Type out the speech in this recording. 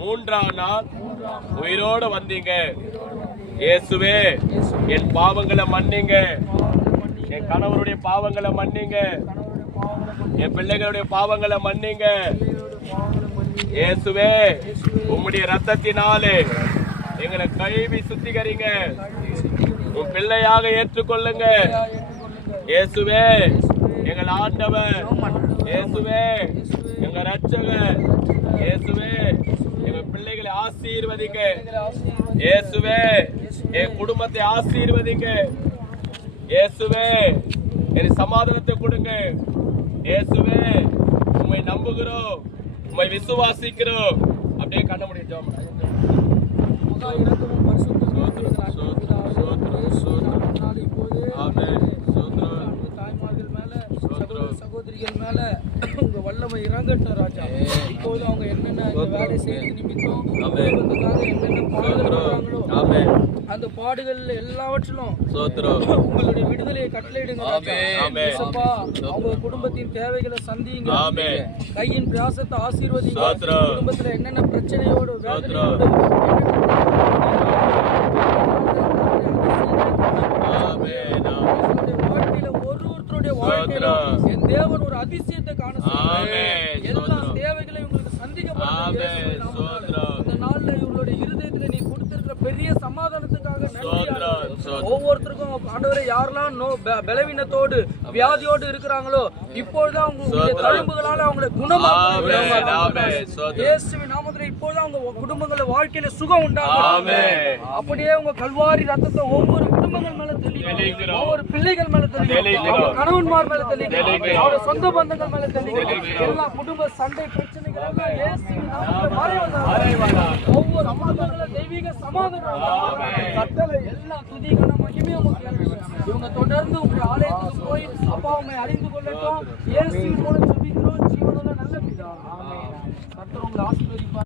மூன்றாம் நாள் உயிரோடு வந்தீங்க. இயேசுவே என் பாவங்களை மன்னிங்க, என் கணவருடைய பாவங்களை மன்னிங்க, என் பிள்ளைகளுடைய பாவங்களை மன்னிங்க. இயேசுவே உம்முடைய ரத்தத்தினாலே எங்களை கழுவி சுத்திகரிங்க, உன் பிள்ளையாக ஏற்றுக்கொள்ளுங்க. இயேசுவே எங்கள் ஆண்டவர், இயேசுவே எங்க ரட்சகர், இயேசுவே எங்க பிள்ளைகளை ஆசீர்வதிங்க. இயேசுவே என் குடும்பத்தை ஆசீர்வதிங்க. இயேசுவே எனக்கு சமாதானத்தை கொடுங்க. இயேசுவே உம்மை நம்புகிறோம், உம்மை விசுவாசிக்கிறோம். அப்படியே கண்ண முடியும். சகோதரிகள் மேல உங்க வல்லமை இறங்கட்டும் ராஜா. இப்போது அவங்க என்னென்ன வேலை செய்ய நிமித்தம் என்னென்ன பாடுகிறாங்களோ அந்த பாடுகள் எல்லாவற்றிலும் உங்களுடைய விடுதலையை கட்டளையிடுங்க. அவங்க குடும்பத்தின் தேவைகளை சந்திங்க, கையின் பிரயாசத்தை ஆசீர்வதிங்க. குடும்பத்துல என்னென்ன பிரச்சனையோடு வேதனையோடு என் தேவன் ஒரு அதிசயத்தை காண எல்லா தேவைகளையும் உங்களுக்கு சந்திக்கப்படும். இந்த நாள்ல இவங்களுடைய இருதயத்துல நீ கொடுத்திருக்கிற பெரிய சமாதானத்துக்காக ஒவ்வொருத்தருக்கும் ஆண்டவரே யாரெல்லாம் பலவீனத்தோடு வியாதியோடு இருக்கிறாங்களோ இப்பொழுது அவங்க தழும்புகளால அவங்களை குணமாக்குங்க. இயேசுவின் நாமத்திலே இப்பொழுது அவங்க குடும்பங்கள வாழ்க்கையில சுகம் உண்டாகும். அப்படியே உங்க கல்வாரி ரத்தத்தை ஒவ்வொரு குடும்பங்கள் மேல தெளிங்க, ஒவ்வொரு பிள்ளைகள் மேல தெளிங்க, கணவன்மார் மேல தெளிங்க, அவருடைய சொந்த பந்தங்கள் மேல தெளிங்க. எல்லா குடும்ப சண்டை பிரச்சனைகள் எல்லாம் இயேசுவின் நாமத்திலே மறைவாங்க. ஒவ்வொரு குடும்பங்கள தெய்வீக சமாதானம் கட்டளை எல்லா துதிகான மகிமையும் இவங்க தொடர்ந்து உங்களுடைய ஆலயத்துக்கு போய் அப்பா உண்மை அறிந்து கொள்ளட்டும். இயேசுவின் மூலம்